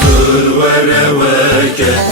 Hatır ve reveket